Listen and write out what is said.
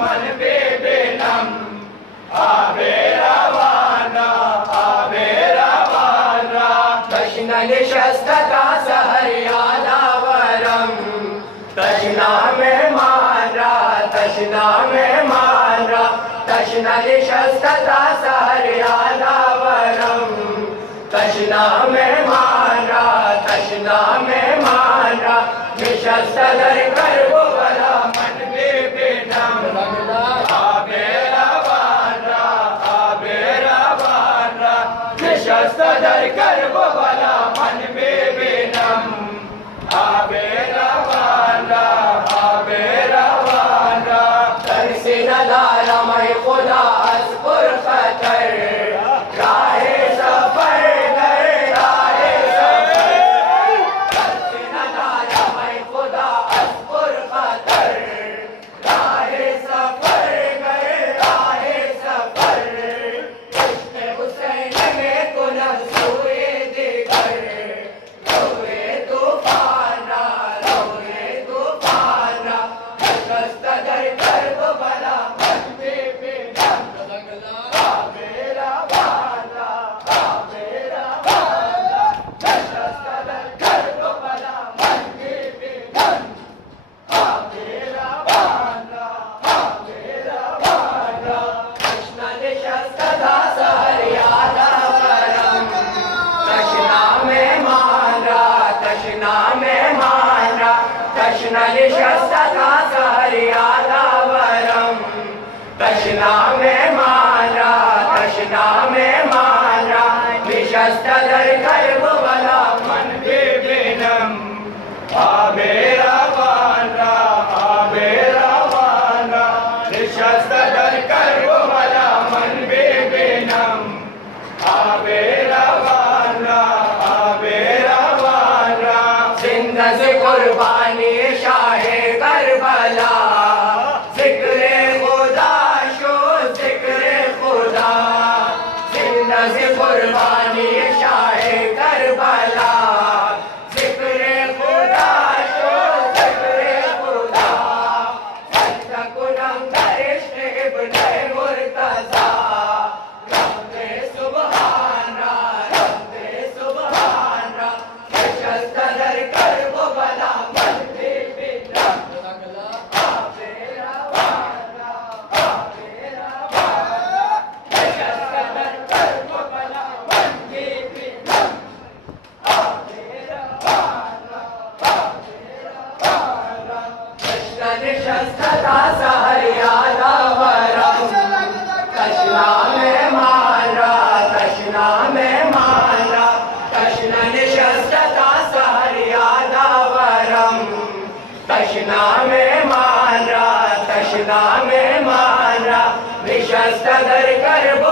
मन बेबेनम आवे रवाना दक्षिणलिशस्तथा सहर्यादावरम दक्षिणा में मारा दक्षिणलिशस्तथा सहर्यादावरम दक्षिणा में मारा निशस्तधर गर्भ बला मन बेबेनम आवे रवाना निशस्तधर गर्भ बला मन बेबेनम आवे रवाना तरसीन दारमय खुदा अस्पुर खतर राहे सफर दक्षिणलिशस्तथा सहर्यादावरम दक्षिणा में मारा निशस्तधर गर्भ बला मन बेबेनम आवे रवाना निशस्तधर गर्भ बला मन बेबेनम आवे रवाना जिंद से कुर्बानी शाहे करबला जिक्रे खुदा शो जिक्रे खुदा जिंद से कुर्बानी शाहे करबला जिक्रे खुदा शो जिक्रे खुदा सत्तकुलम गरिष्ठ इब्ने मुर्तजा रब्बे सुब्हाना निशस्तधर गर्भ बला मन बेबेनम आवे रवाना निशस्तधर गर्भ बला मन बेबेनम आवे रवाना दक्षिणलिशस्तथा सहर्यादावरम दक्षिणा में मारा दक्षिणलिशस्तथा सहर्यादावरम दक्षिणा में मारा निशस्तधर गर्भ